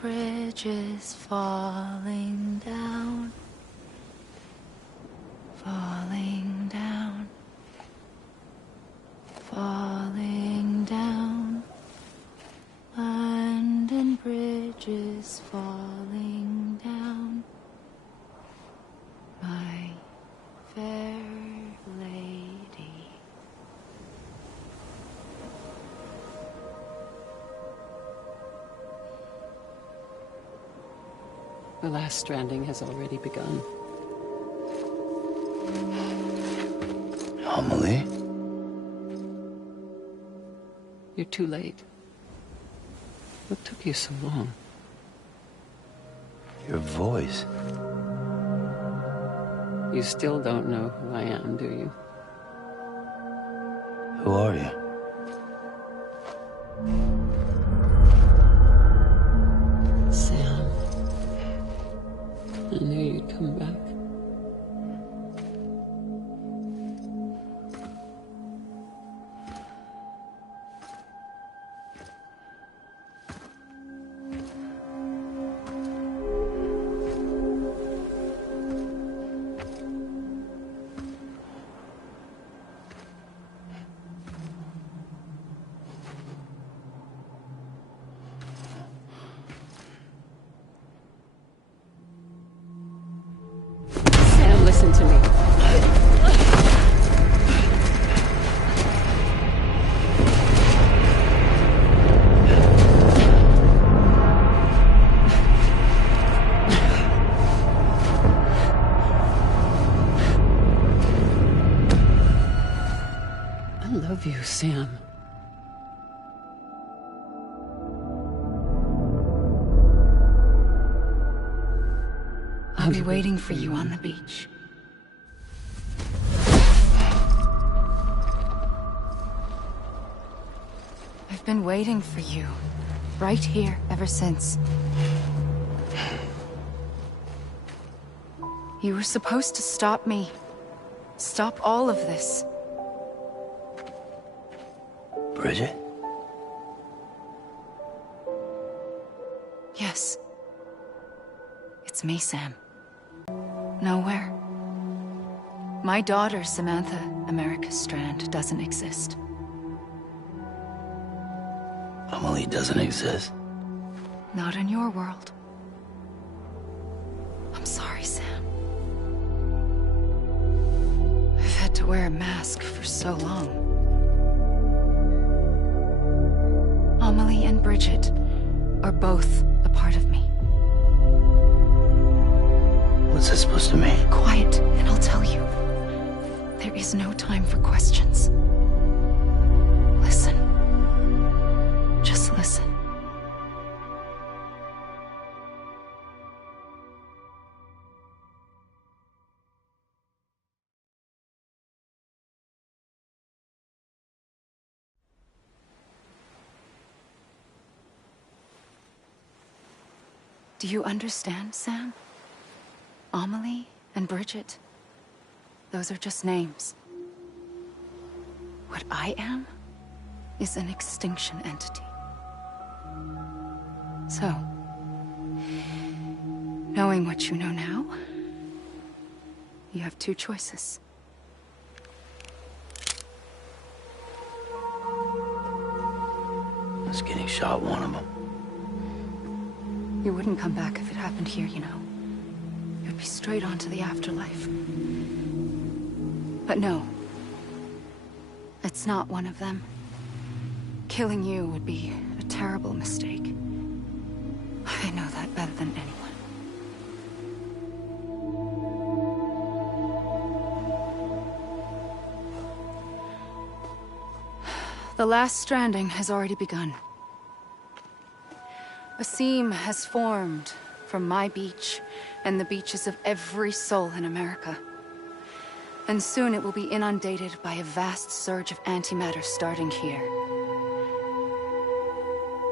bridges falling down, falling down, falling down. London bridges falling down, my fair lady. The last stranding has already begun. Amelie? You're too late. What took you so long? Your voice. You still don't know who I am, do you? Who are you? Sam. I knew you'd come back. Listen to me. I love you, Sam. I'll be waiting for you on the beach. I've been waiting for you, right here, ever since. You were supposed to stop me. Stop all of this. Bridget? Yes. It's me, Sam. Nowhere. My daughter, Samantha America Strand, doesn't exist. Amelie doesn't exist. Not in your world. I'm sorry, Sam. I've had to wear a mask for so long. Amelie and Bridget are both a part of me. What's this supposed to mean? Quiet, and I'll tell you. There is no time for questions. Listen. Just listen. Do you understand, Sam? Amelie and Bridget, those are just names. What I am is an extinction entity. So, knowing what you know now, you have two choices. Was getting shot one of them. You wouldn't come back if it happened here, you know. You'd be straight on to the afterlife. But no. It's not one of them. Killing you would be a terrible mistake. I know that better than anyone. The last stranding has already begun. A seam has formed from my beach and the beaches of every soul in America. And soon it will be inundated by a vast surge of antimatter starting here.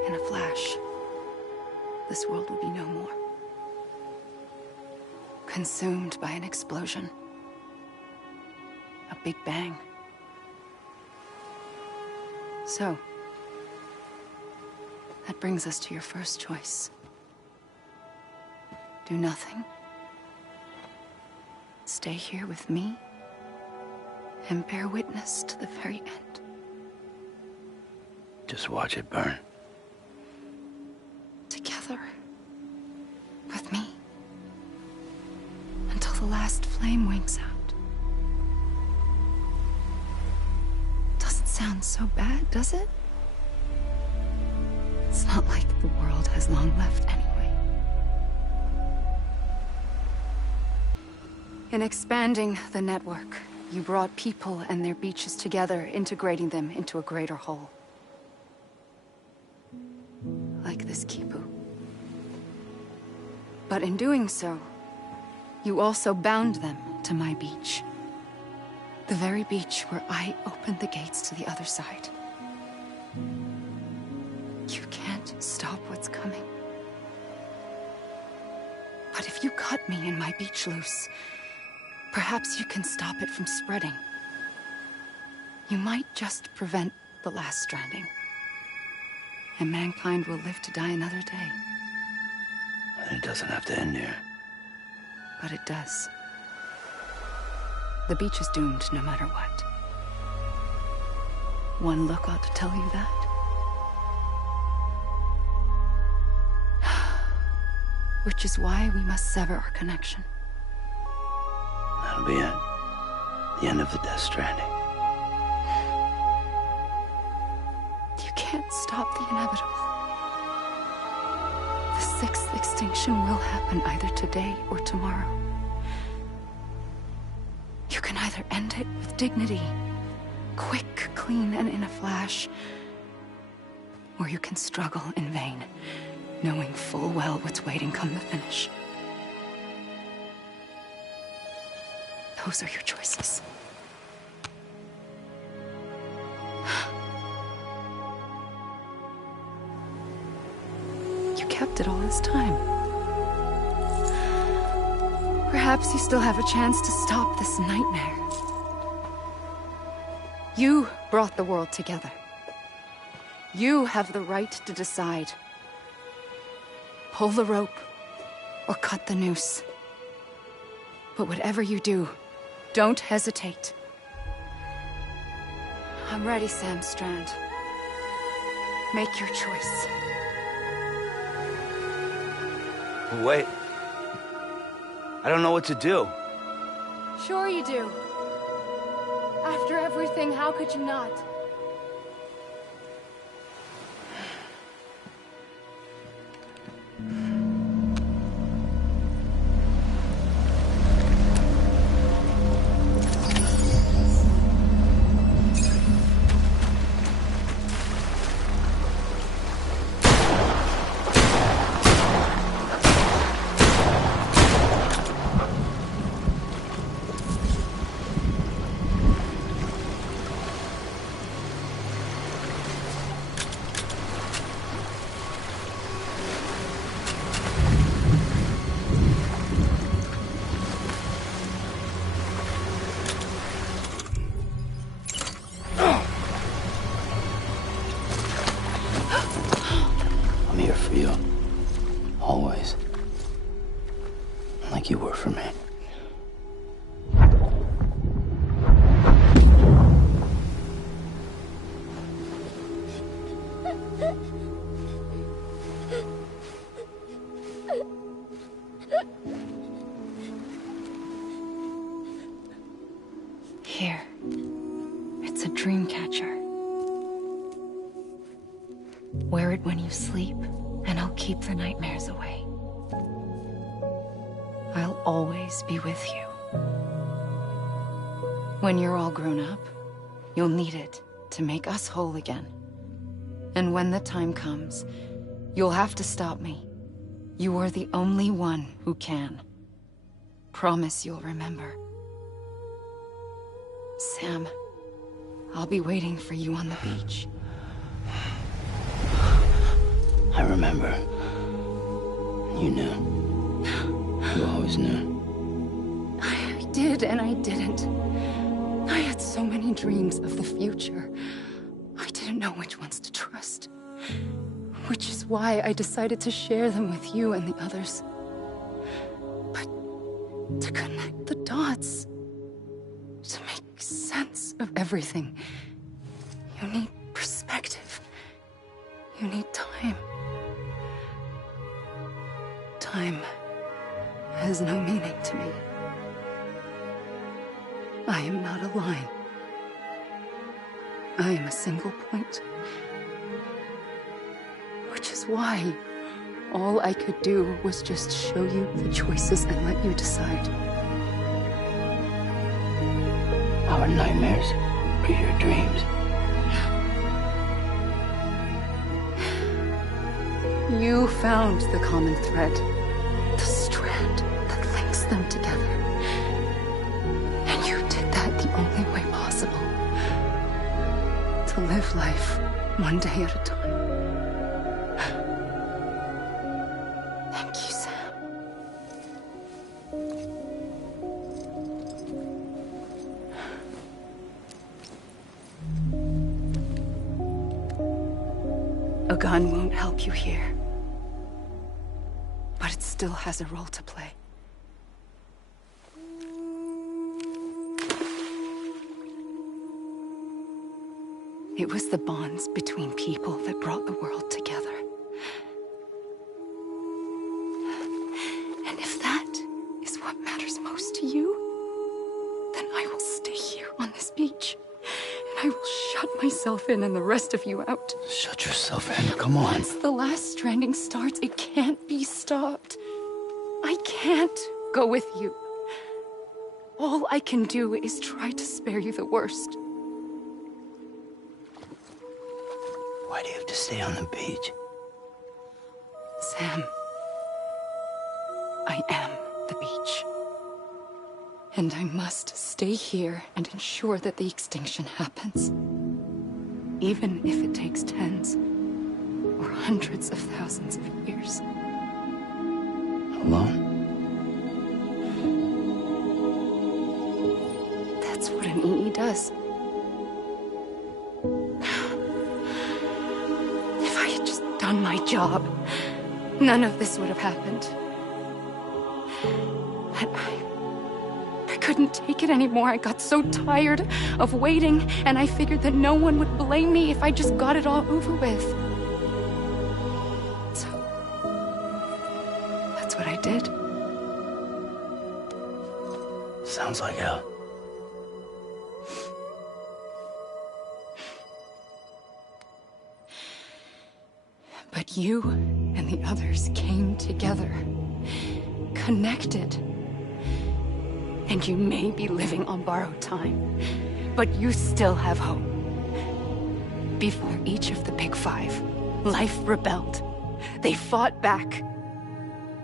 In a flash, this world will be no more. Consumed by an explosion. A big bang. So, that brings us to your first choice. Do nothing. Stay here with me and bear witness to the very end. Just watch it burn. Together. With me. Until the last flame winks out. Doesn't sound so bad, does it? It's not like the world has long left anyway. In expanding the network, you brought people and their beaches together, integrating them into a greater whole. Like this Kipu. But in doing so, you also bound them to my beach. The very beach where I opened the gates to the other side. You can't stop what's coming. But if you cut me and my beach loose, perhaps you can stop it from spreading. You might just prevent the last stranding. And mankind will live to die another day. And it doesn't have to end here. But it does. The beach is doomed no matter what. One look ought to tell you that. Which is why we must sever our connection. That'll be it. The end of the Death Stranding. You can't stop the inevitable. The sixth extinction will happen either today or tomorrow. You can either end it with dignity, quick, clean, and in a flash, or you can struggle in vain, knowing full well what's waiting come the finish. Those are your choices. You kept it all this time. Perhaps you still have a chance to stop this nightmare. You brought the world together. You have the right to decide. Pull the rope or cut the noose. But whatever you do, don't hesitate. I'm ready, Sam Strand. Make your choice. Wait. I don't know what to do. Sure you do. After everything, how could you not? I'm here for you. Always. Like you were for me. Here. It's a dream catcher. Wear it when you sleep, and I'll keep the nightmares away. I'll always be with you. When you're all grown up, you'll need it to make us whole again. And when the time comes, you'll have to stop me. You are the only one who can. Promise you'll remember. Sam, I'll be waiting for you on the beach. I remember. You knew. You always knew. I did and I didn't. I had so many dreams of the future. I didn't know which ones to trust. Which is why I decided to share them with you and the others. to connect the dots, to make sense of everything. You need perspective. You need time. Time has no meaning to me. I am not a line. I am a single point. Which is why all I could do was just show you the choices and let you decide. Our nightmares are your dreams. You found the common thread, the strand that links them together. And you did that the only way possible. To live life one day at a time. Thank you, Sam. A gun won't help you here. But it still has a role to play. It was the bonds between people that brought the world together. And if that is what matters most to you, then I will stay here on this beach. And I will shut myself in and the rest of you out. Shut yourself in. Come on. Once the last stranding starts, it can't be stopped. I can't go with you. All I can do is try to spare you the worst. Why do you have to stay on the beach? Sam, I am the beach. And I must stay here and ensure that the extinction happens. Even if it takes tens or hundreds of thousands of years. Alone? That's what an EE does. If I had just done my job, none of this would have happened. But I couldn't take it anymore. I got so tired of waiting, and I figured that no one would blame me if I just got it all over with. So, that's what I did. Sounds like hell. But you and the others came together, connected. And you may be living on borrowed time, but you still have hope. Before each of the Big Five, life rebelled. They fought back,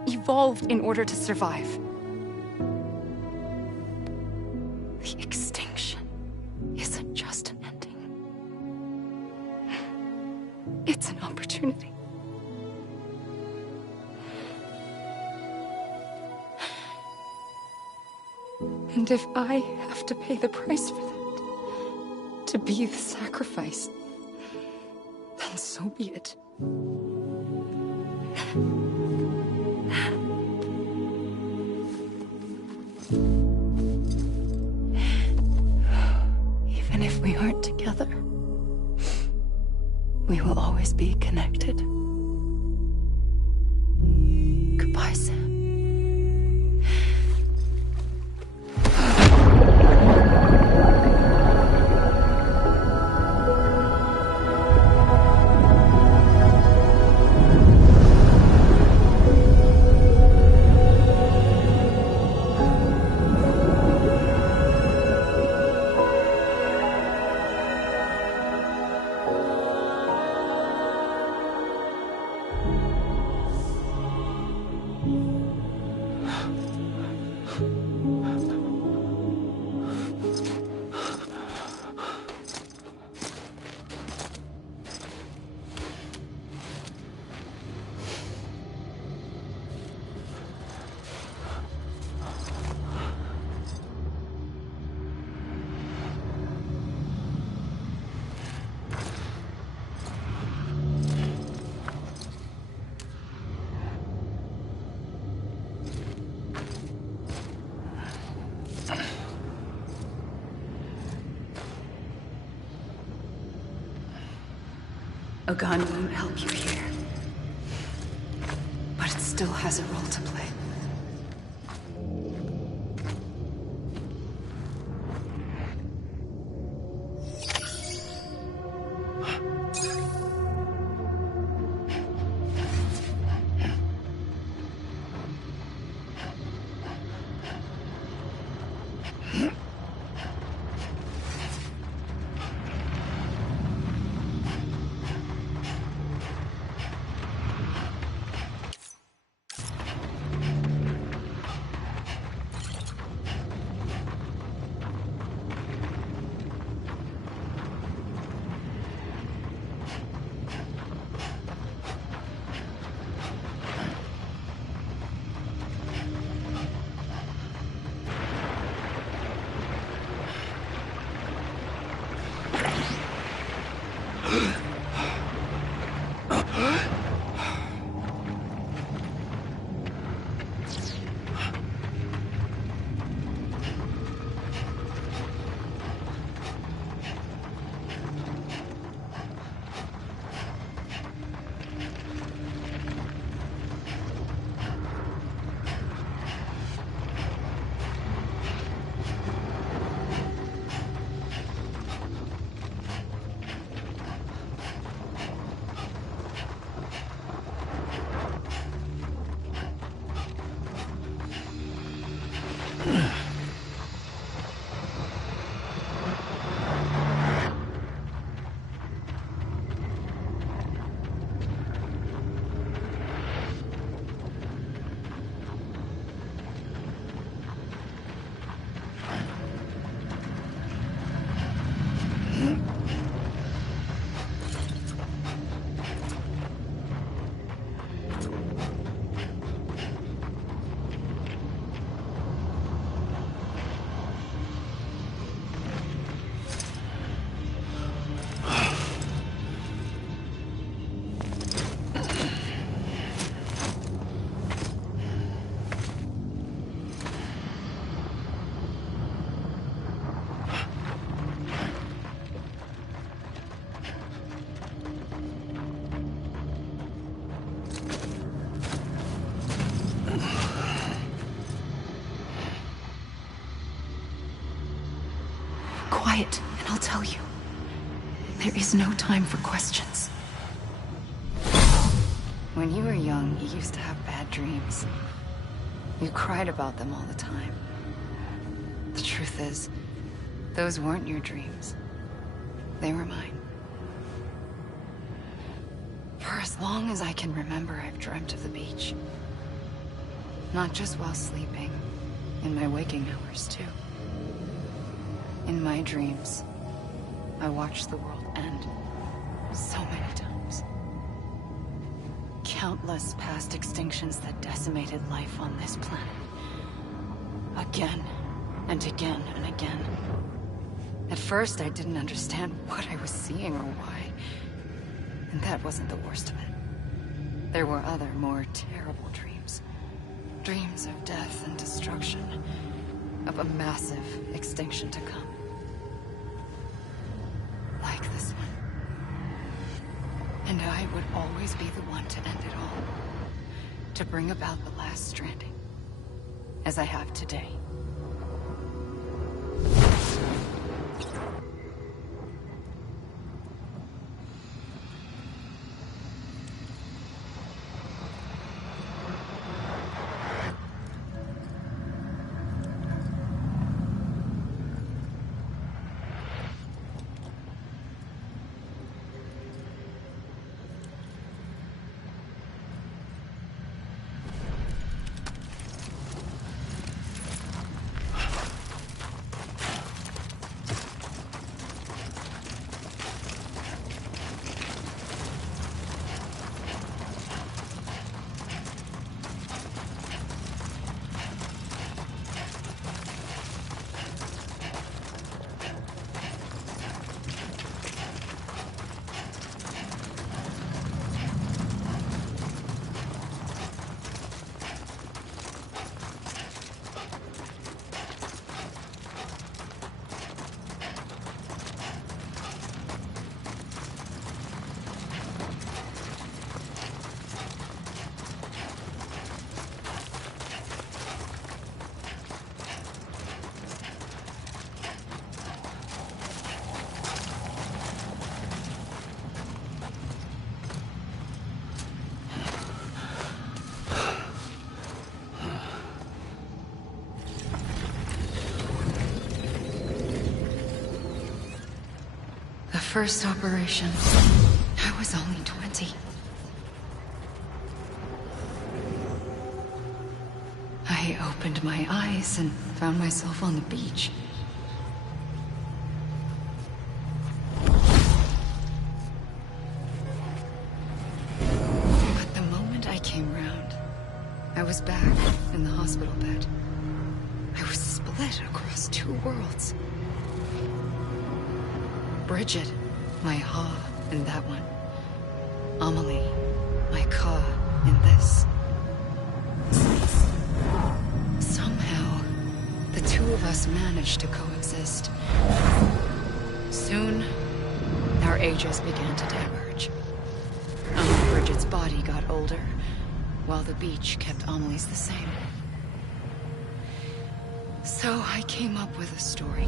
evolved in order to survive. The extinction isn't just an ending. It's an opportunity. And if I have to pay the price for that, to be the sacrifice, then so be it. Even if we aren't together, we will always be connected. Goodbye, Sam. A gun won't help you here. But it still has a role to play. Quiet, and I'll tell you. There is no time for questions. When you were young, you used to have bad dreams. You cried about them all the time. The truth is, those weren't your dreams. They were mine. For as long as I can remember, I've dreamt of the beach. Not just while sleeping, in my waking hours, too. In my dreams, I watched the world end so many times. Countless past extinctions that decimated life on this planet. Again, and again, and again. At first, I didn't understand what I was seeing or why. And that wasn't the worst of it. There were other, more terrible dreams. Dreams of death and destruction. Of a massive extinction to come. Like this one. And I would always be the one to end it all. To bring about the last stranding. As I have today. The first operation, I was only 20. I opened my eyes and found myself on the beach. But the moment I came round, I was back in the hospital bed. I was split across two worlds. Bridget, my ha in that one. Amelie, my ka in this. Somehow, the two of us managed to coexist. Soon, our ages began to diverge. Bridget's body got older, while the beach kept Amelie's the same. So I came up with a story.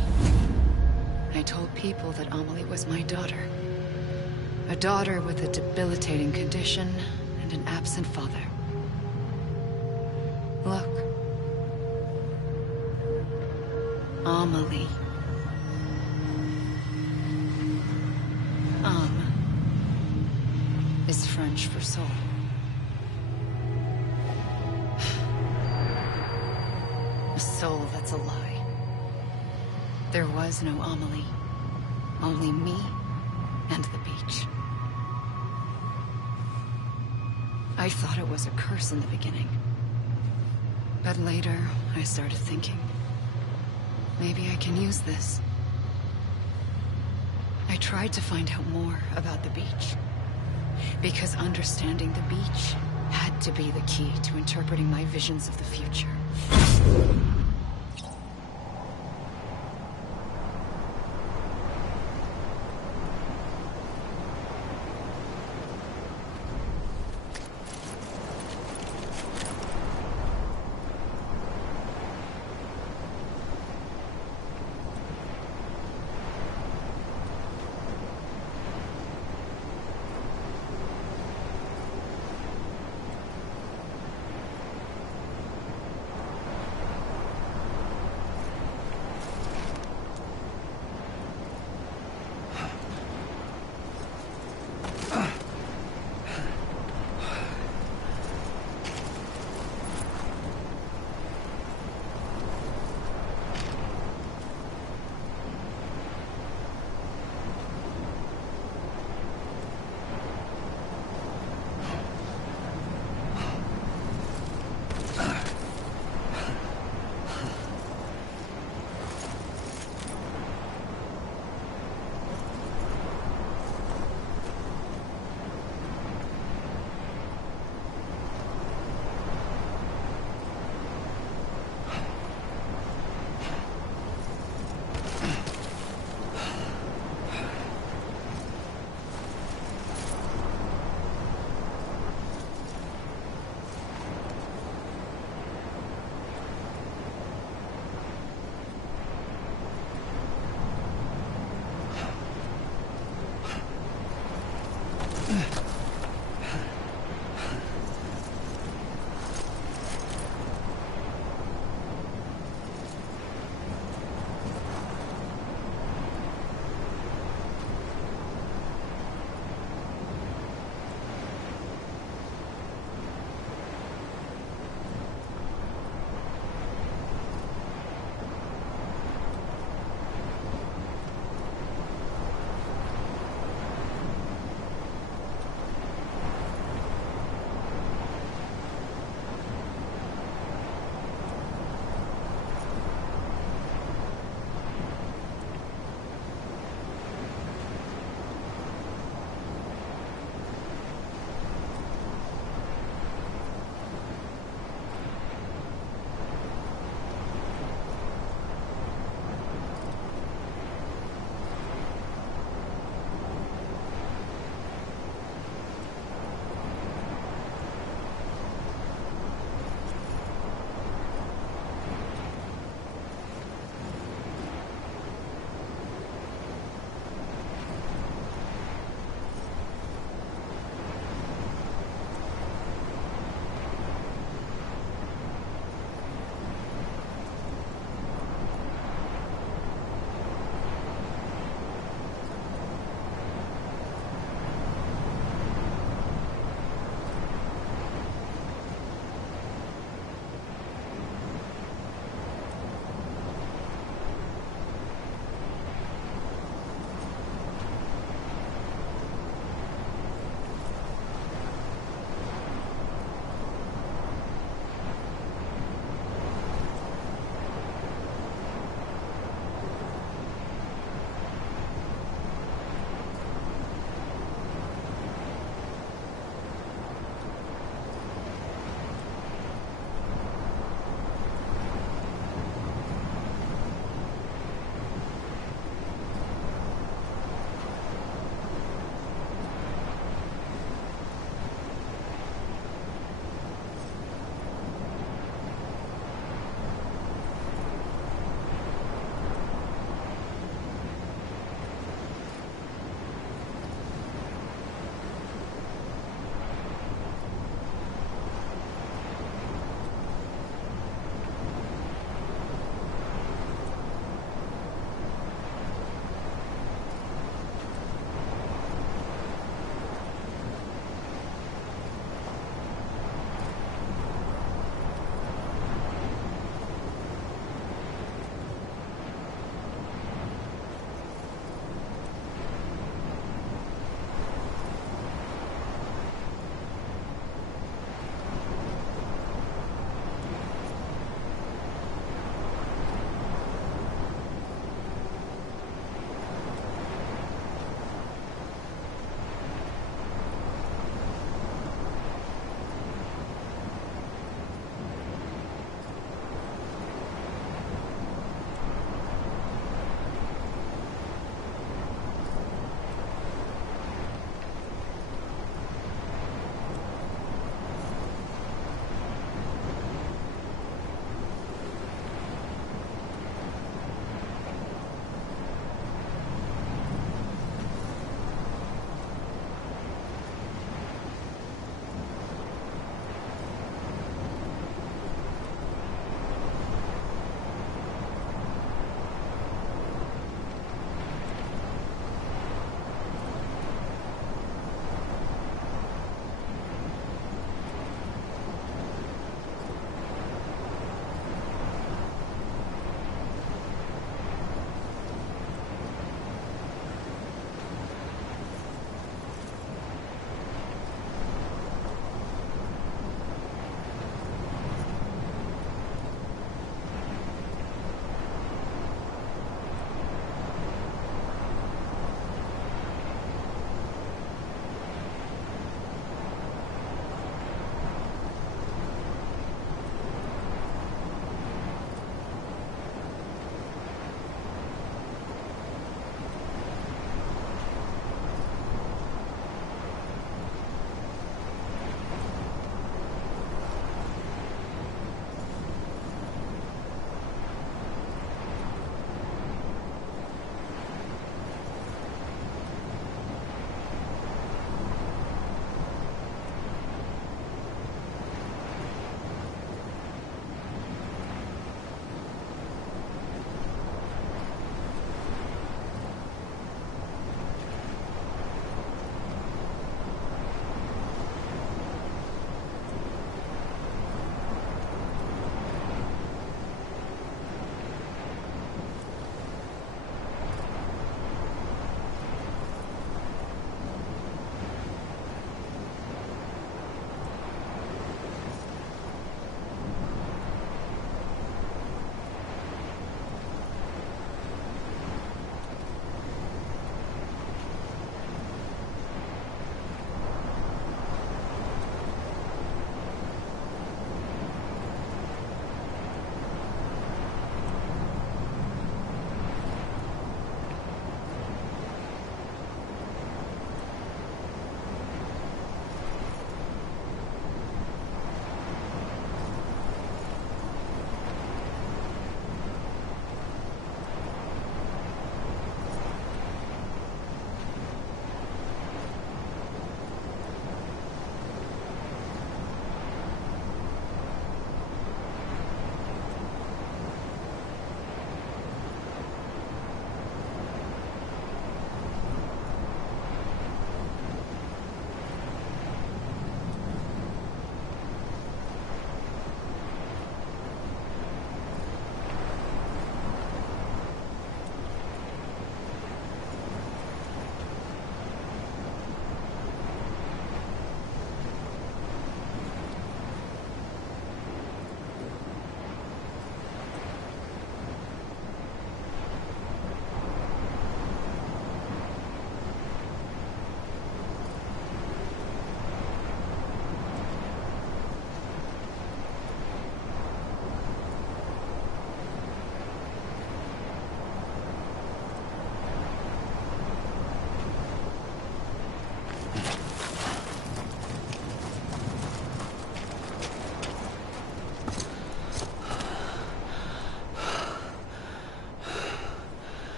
I told people that Amelie was my daughter. A daughter with a debilitating condition and an absent father. Look. Amelie. Is French for soul. A soul that's a lie. There was no Amelie. Only me and the beach. I thought it was a curse in the beginning. But later, I started thinking, maybe I can use this. I tried to find out more about the beach. Because understanding the beach had to be the key to interpreting my visions of the future.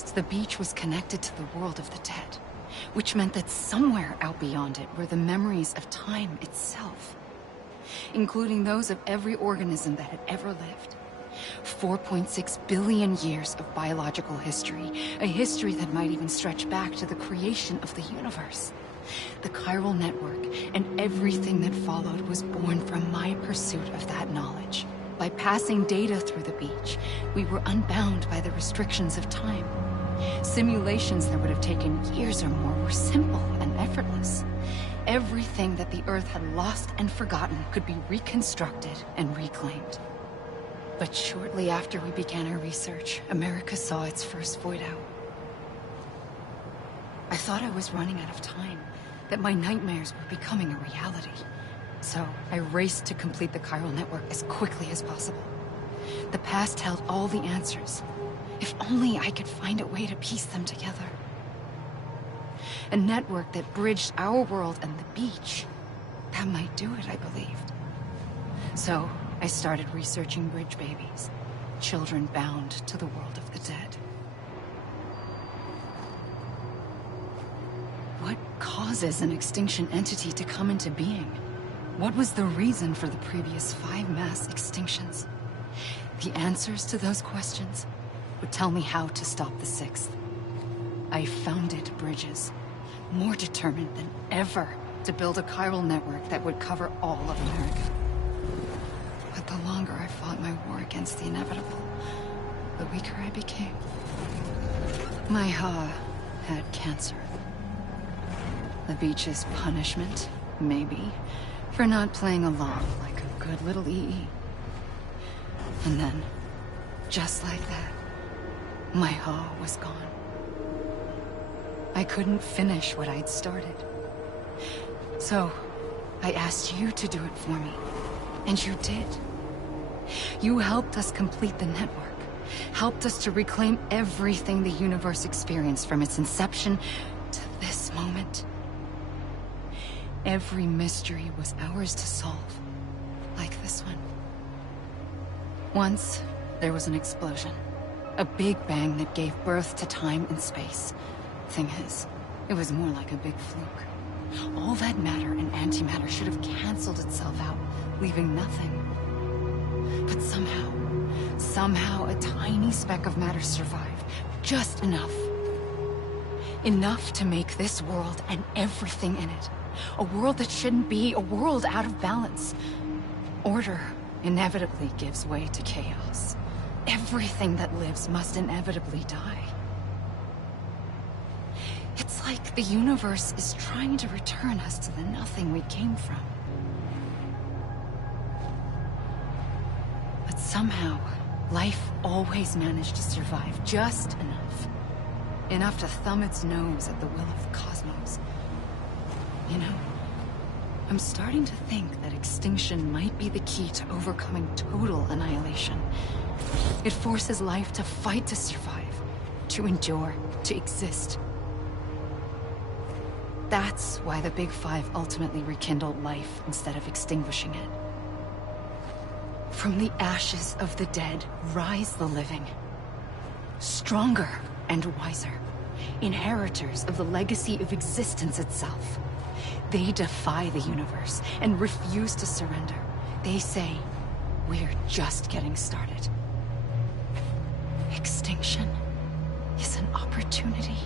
realized the beach was connected to the world of the dead, which meant that somewhere out beyond it were the memories of time itself, including those of every organism that had ever lived. 4.6 billion years of biological history, a history that might even stretch back to the creation of the universe. The chiral network and everything that followed was born from my pursuit of that knowledge. By passing data through the beach, we were unbound by the restrictions of time. Simulations that would have taken years or more were simple and effortless. Everything that the Earth had lost and forgotten could be reconstructed and reclaimed. But shortly after we began our research, America saw its first void out. I thought I was running out of time, that my nightmares were becoming a reality. So I raced to complete the chiral network as quickly as possible. The past held all the answers. If only I could find a way to piece them together. A network that bridged our world and the beach. That might do it, I believed. So I started researching bridge babies, children bound to the world of the dead. What causes an extinction entity to come into being? What was the reason for the previous 5 mass extinctions? The answers to those questions would tell me how to stop the 6th. I founded bridges, more determined than ever to build a chiral network that would cover all of America. But the longer I fought my war against the inevitable, the weaker I became. My Ha had cancer. The beach's punishment, maybe, for not playing along like a good little EE. And then, just like that, my Ha was gone. I couldn't finish what I'd started. So, I asked you to do it for me. And you did. You helped us complete the network. Helped us to reclaim everything the universe experienced from its inception to this moment. Every mystery was ours to solve. Like this one. Once, there was an explosion. A big bang that gave birth to time and space. Thing is, it was more like a big fluke. All that matter and antimatter should have canceled itself out, leaving nothing. But somehow a tiny speck of matter survived. Just enough. Enough to make this world and everything in it. A world that shouldn't be, a world out of balance. Order inevitably gives way to chaos. Everything that lives must inevitably die. It's like the universe is trying to return us to the nothing we came from. But somehow, life always managed to survive just enough. Enough to thumb its nose at the will of the cosmos. You know, I'm starting to think that extinction might be the key to overcoming total annihilation. It forces life to fight to survive, to endure, to exist. That's why the Big Five ultimately rekindled life instead of extinguishing it. From the ashes of the dead, rise the living. Stronger and wiser. Inheritors of the legacy of existence itself. They defy the universe and refuse to surrender. They say, we're just getting started. Extinction is an opportunity.